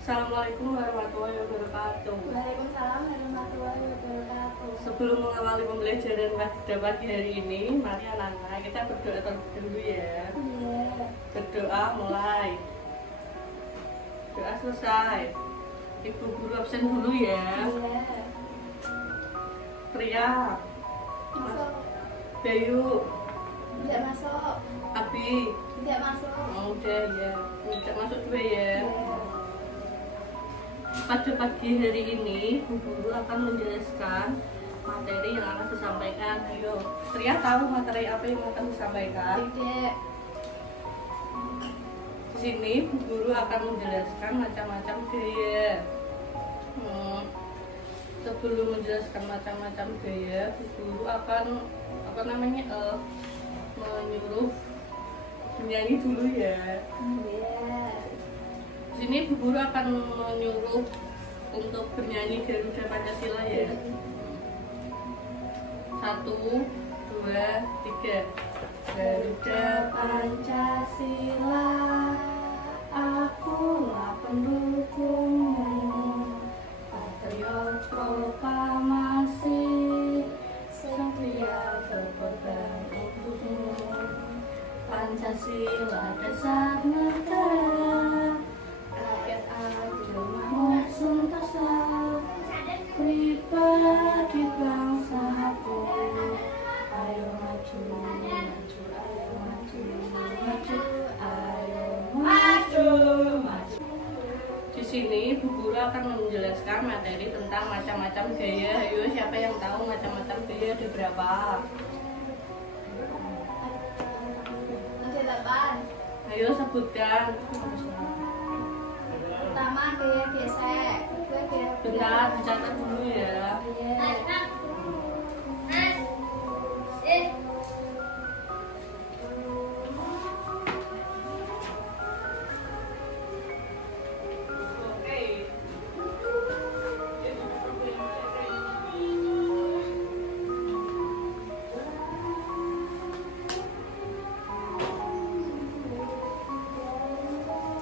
Assalamualaikum warahmatullahi wabarakatuh. Waalaikumsalam warahmatullahi wabarakatuh. Sebelum mengawali pembelajaran pada pagi hari ini, mari anak-anak kita berdoa terlebih dahulu ya. Iya. Berdoa mulai. Doa selesai. Ibu guru absen dulu ya. Iya. Pria, Masuk. Bayu, Tidak masuk. Abi. Tidak masuk. Oh, udah ya. Tidak masuk dua ya. Iya. Pada pagi hari ini, Bu Guru akan menjelaskan materi yang akan disampaikan. Ayo, Tria tahu materi apa yang akan disampaikan? Tidak. Di sini Bu Guru akan menjelaskan macam-macam gaya. Sebelum menjelaskan macam-macam gaya, Bu Guru akan menyuruh menyanyi dulu ya. Iya. Di sini Bu Guru akan menyuruh untuk bernyanyi Garuda Pancasila ya. 1, 2, 3. Garuda Pancasila, akulah pendukungmu, patriot proklamasi, setia berkorban untukmu. Pancasila dasar negara, rakyat adil makmur sentosa, pribadi bangsaku. Ayo maju, maju, ayo maju, maju, ayo maju, maju. Di sini Bu Guru akan menjelaskan materi tentang macam-macam gaya. Ayo, siapa yang tahu macam-macam gaya ada berapa? Ada 8. Ayo sebutkan. Pertama gaya gesek. Kedua gaya Bentar, dicatat dulu ya. Iya.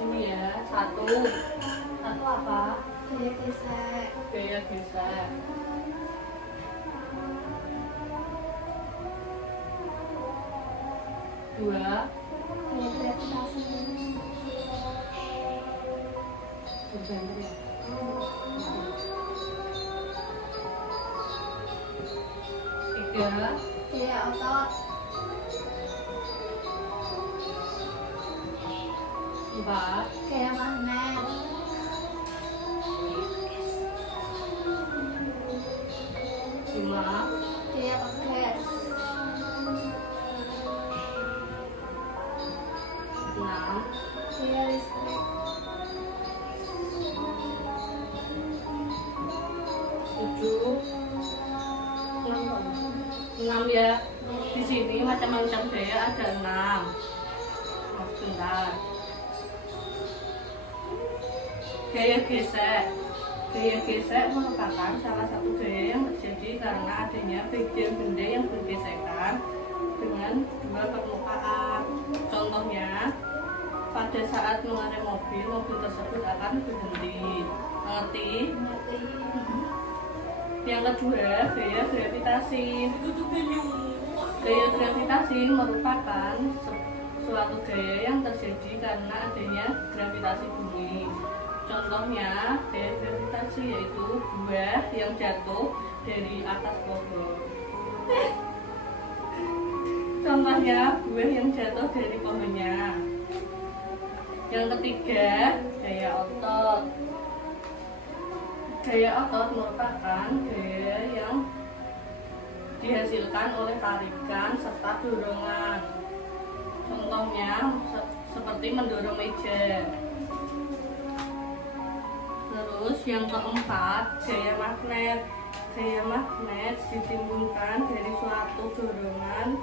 Ini ya, 1. Satu apa? Gaya gesek. Gaya gesek. 2. Gaya gravitasi. Tiga. Gaya otot. 4. Gaya magnet. 5. Gaya pegas. 6. Gaya listrik. 7. 6 ya. Di sini macam-macam gaya ada 6. Sebentar. Gaya gesek. Gaya gesek merupakan salah satu gaya yang terjadi karena adanya bagian benda yang bergesekan dengan dua permukaan. Contohnya, pada saat mengerem mobil, mobil tersebut akan berhenti. Mengerti? Mengerti. Yang kedua, gaya gravitasi. Gaya gravitasi merupakan suatu gaya yang terjadi karena adanya gravitasi bumi. Contohnya, gaya gravitasi yaitu buah yang jatuh dari atas pohon. Contohnya, buah yang jatuh dari pohonnya. Yang ketiga, gaya otot. Gaya otot merupakan gaya yang dihasilkan oleh tarikan serta dorongan. Contohnya seperti mendorong meja. Terus yang keempat, gaya magnet. Gaya magnet ditimbulkan dari suatu dorongan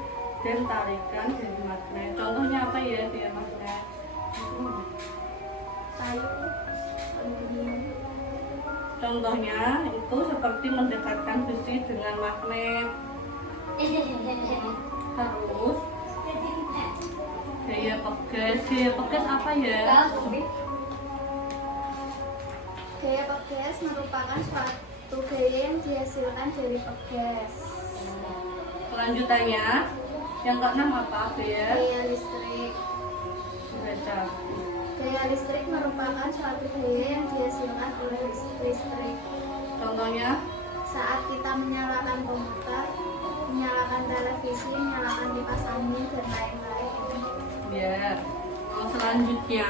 dan tarikan dari magnet. Contohnya apa ya gaya magnet? Kayu. Aluminium. Contohnya itu seperti mendekatkan besi dengan magnet. Terus gaya pegas. Gaya pegas apa ya? Gaya pegas merupakan suatu gaya yang dihasilkan dari pegas. Kelanjutannya, yang keenam apa? Gaya Gaya listrik. baca. Gaya listrik merupakan suatu gaya yang dihasilkan oleh listrik. Contohnya, Saat kita menyalakan komputer, menyalakan televisi, menyalakan kipas angin, dan lain-lain. ya. Selanjutnya,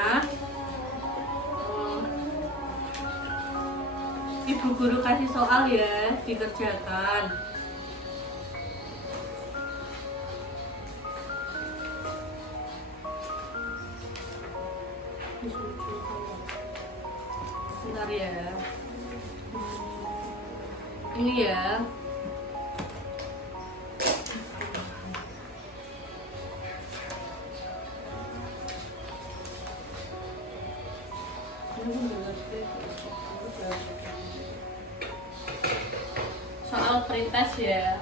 ibu guru kasih soal ya, dikerjakan. Bentar ya. Ini ya. Soal pretest ya.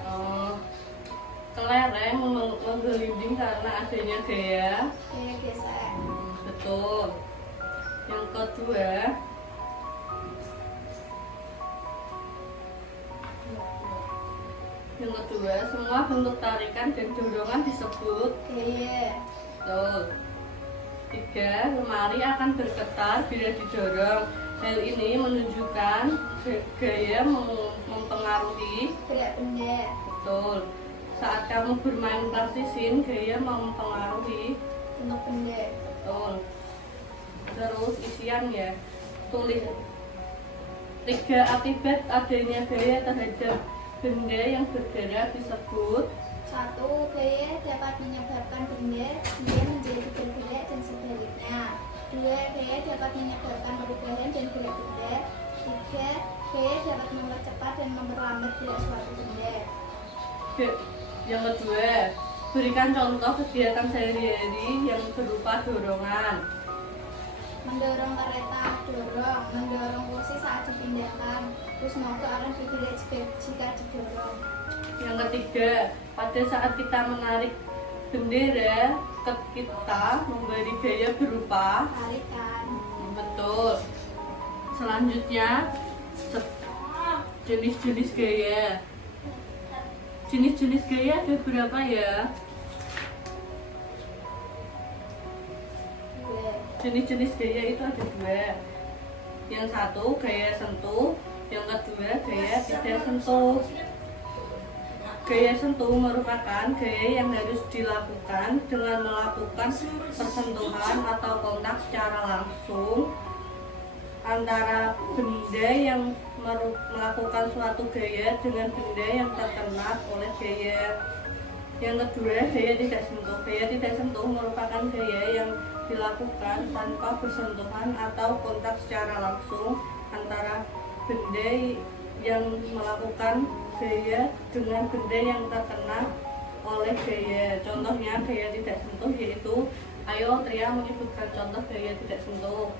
Kelereng menggelinding karena adanya gaya. Gaya gesek. Betul. Yang kedua, semua bentuk tarikan dan dorongan disebut Gaya. betul. 3. Lemari akan bergetar bila didorong. Hal ini menunjukkan gaya mempengaruhi Gerak benda. betul. Saat kamu bermain plastisin, gaya mempengaruhi Bentuk benda. betul. Terus isian ya, tulis 3. Akibat adanya gaya terhadap benda yang bergerak disebut 1. Gaya dapat menyebabkan benda dia menjadi bergerak dan sebaliknya. 2. Gaya dapat menyebabkan perubahan dan gerak benda. 3. Gaya dapat mempercepat dan memperlambat gerak suatu benda. yang kedua. Berikan contoh kegiatan sehari-hari yang berupa dorongan. Mendorong kereta, dorong. Mendorong kursi saat dipindahkan. Terus mogok akan bergerak jika didorong. Yang ketiga, pada saat kita menarik bendera, kita memberi gaya berupa Tarikan. betul. Selanjutnya, jenis-jenis gaya. Jenis-jenis gaya ada berapa ya? Jenis-jenis gaya itu ada 2. Yang satu gaya sentuh, yang kedua gaya tidak sentuh. Gaya sentuh merupakan gaya yang harus dilakukan dengan melakukan persentuhan atau kontak secara langsung antara benda yang melakukan suatu gaya dengan benda yang terkena oleh gaya. Yang kedua, gaya tidak sentuh. Gaya tidak sentuh merupakan gaya yang dilakukan tanpa bersentuhan atau kontak secara langsung antara benda yang melakukan gaya dengan benda yang terkena oleh gaya. Contohnya gaya tidak sentuh yaitu, ayo Tria menyebutkan contoh gaya tidak sentuh.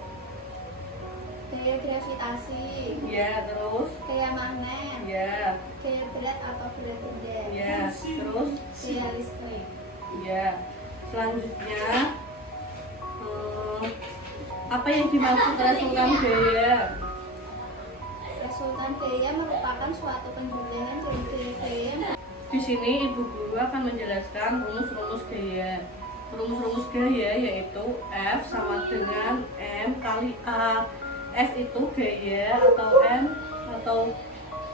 Gaya gravitasi. Ya, terus Gaya magnet. ya, Gaya berat atau berat benda. ya, terus Gaya listrik. ya. Selanjutnya, apa yang dimaksud resultan gaya? Resultan gaya merupakan suatu penjumlahan dari gaya-gaya. Di sini ibu guru akan menjelaskan rumus-rumus gaya. Rumus-rumus gaya yaitu F sama dengan M kali A. F itu gaya atau M atau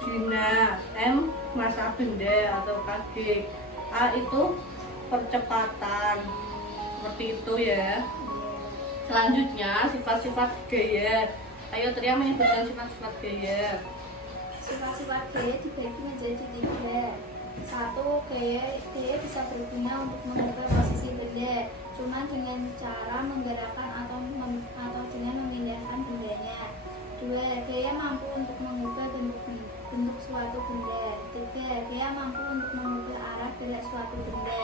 Gina, M massa benda atau kg, A itu percepatan. Seperti itu ya. Selanjutnya sifat-sifat gaya. Ayo Tria menyebutkan sifat-sifat gaya. Sifat-sifat gaya dibagi menjadi 3. 1. Gaya bisa berguna untuk mengubah posisi benda, cuma dengan cara menggerakkan atau dengan memindahkan bendanya. 2. Gaya mampu untuk mengubah bentuk suatu benda. 3. Gaya mampu untuk mengubah arah gerak suatu benda.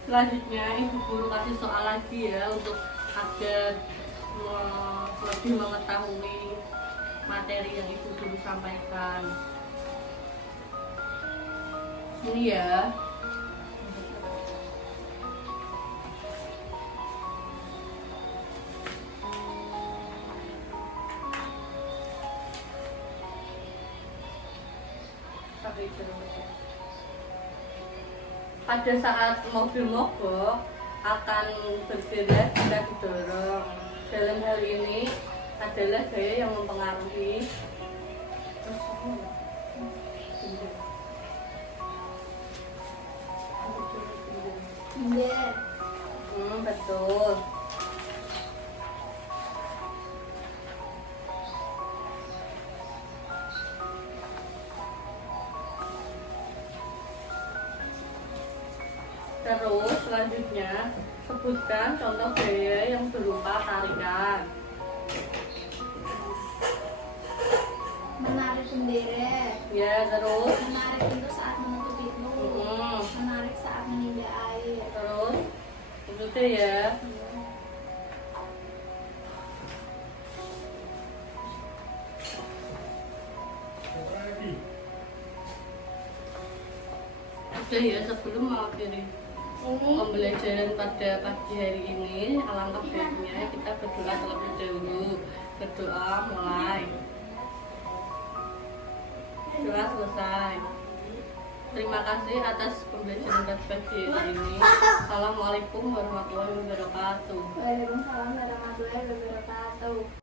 Selanjutnya ibu guru kasih soal lagi ya untuk agar lebih mengetahui materi yang ibu guru sampaikan. Ini ya. Pada saat mobil mogok akan bergerak jika didorong. Dalam hal ini adalah gaya yang mempengaruhi. Gender. Betul. Terus selanjutnya sebutkan contoh gaya yang berupa tarikan. Menarik bendera. Ya, terus Menarik pintu saat menutup pintu. Menarik saat menindak air. terus itu ya. Udah ya, sebelum mengakhiri pembelajaran pada pagi hari ini, alangkah baiknya kita berdoa terlebih dahulu. Berdoa mulai. Doa selesai. Terima kasih atas pembelajaran pada pagi hari ini. Assalamualaikum warahmatullahi wabarakatuh. Waalaikumsalam warahmatullahi wabarakatuh.